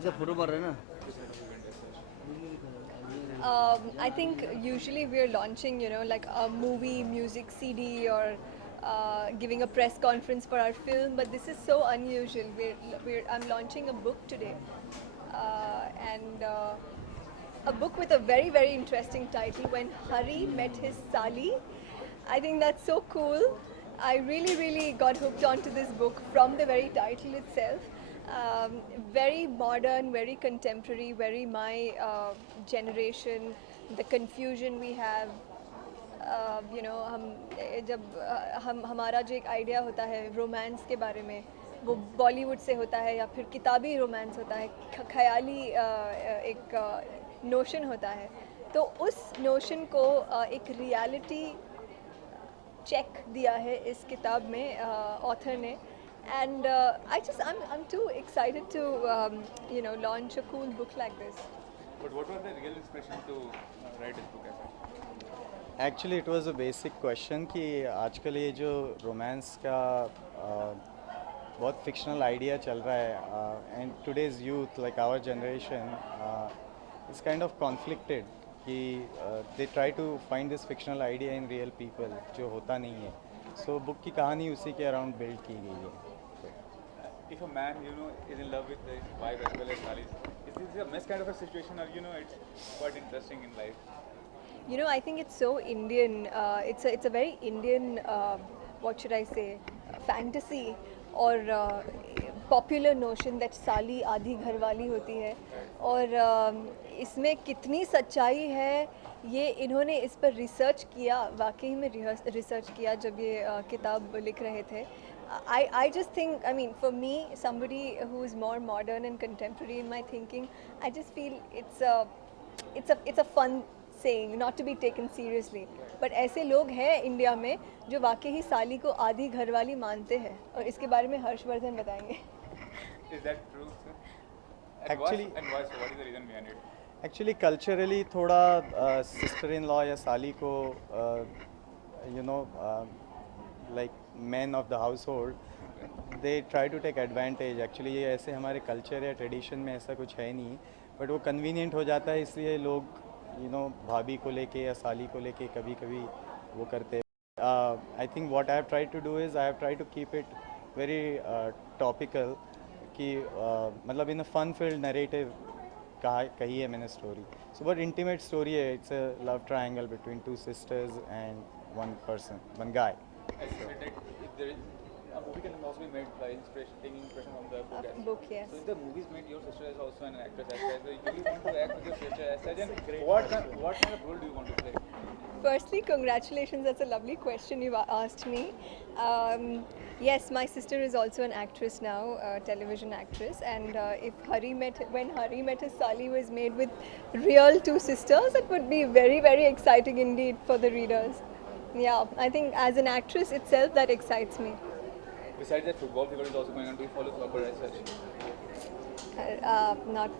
पीछे फोटो मार रहे हैं ना. I think usually we're launching, like a movie, music CD, or giving a press conference for our film, but this is so unusual. I'm launching a book today, and a book with a very, very interesting title, When Hari Met His Sali. I think that's so cool. I really, really got hooked onto this book from the very title itself. Um, Very modern, very contemporary, very my generation, the confusion we have. हम जब हम हमारा जो एक idea होता है romance के बारे में, वो बॉलीवुड से होता है या फिर किताबी रोमांस होता है, ख्याली एक नोशन होता है. तो उस नोशन को एक रियलिटी चेक दिया है इस किताब में ऑथर ने. And I'm too excited to launch a cool book like this. But what was the real inspiration to write this book as such? Actually it was a basic question कि आजकल ये जो रोमांस का बहुत fictional idea चल रहा है and today's youth like our generation is kind of conflicted कि they try to find this fictional idea in real people जो होता नहीं है. सो बुक की कहानी उसी के अराउंड बिल्ड की गई है. If a man, is in love with his wife as well as Sally, is this a mess kind of a situation, or it's quite interesting in life? I think it's so Indian. It's a very Indian. What should I say? Fantasy or popular notion that साली आधी घरवाली होती है. और इसमें कितनी सच्चाई है ये इन्होंने इस पर रिसर्च किया, वाकई में रिसर्च किया जब ये किताब लिख रहे थे. I just think, I mean, for me, somebody who is more modern and contemporary in my thinking, I just feel it's a fun saying, not to be taken seriously. But ऐसे लोग हैं इंडिया में जो वाकई ही साली को आधी घरवाली मानते हैं, और इसके बारे में हर्षवर्धन बताएंगे. Is that true, sir? And Actually- why? So what is the reason behind it? Actually culturally थोड़ा सिस्टर इन लॉ या साली को like man of the house hold they try to take advantage. Actually ये ऐसे हमारे culture या tradition में ऐसा कुछ है नहीं, बट वो कन्वीनियंट हो जाता है, इसलिए लोग भाभी को लेके या साली को लेके कभी कभी वो करते हैं. I think what I have tried to do is I have tried to keep it very topical कि मतलब in a fun filled narrative कही है मैंने स्टोरी. सो बहुत इंटीमेट स्टोरी है. It's a love triangle between two sisters and one person, one guy. As you said that if there is a movie can also be made by taking inspiration from the book. Book, yes. So if the movie is made, your sister is also an actress as well. So do you want to act with your sister as such? And what kind of role do you want to play? Firstly, congratulations. That's a lovely question you've asked me. Yes, my sister is also an actress now, a television actress. And when Hari Met His Sali was made with real two sisters, it would be very, very exciting indeed for the readers. Yeah, I think as an actress itself, that excites me. Besides that, football people is also going on. Do you follow soccer as such? Not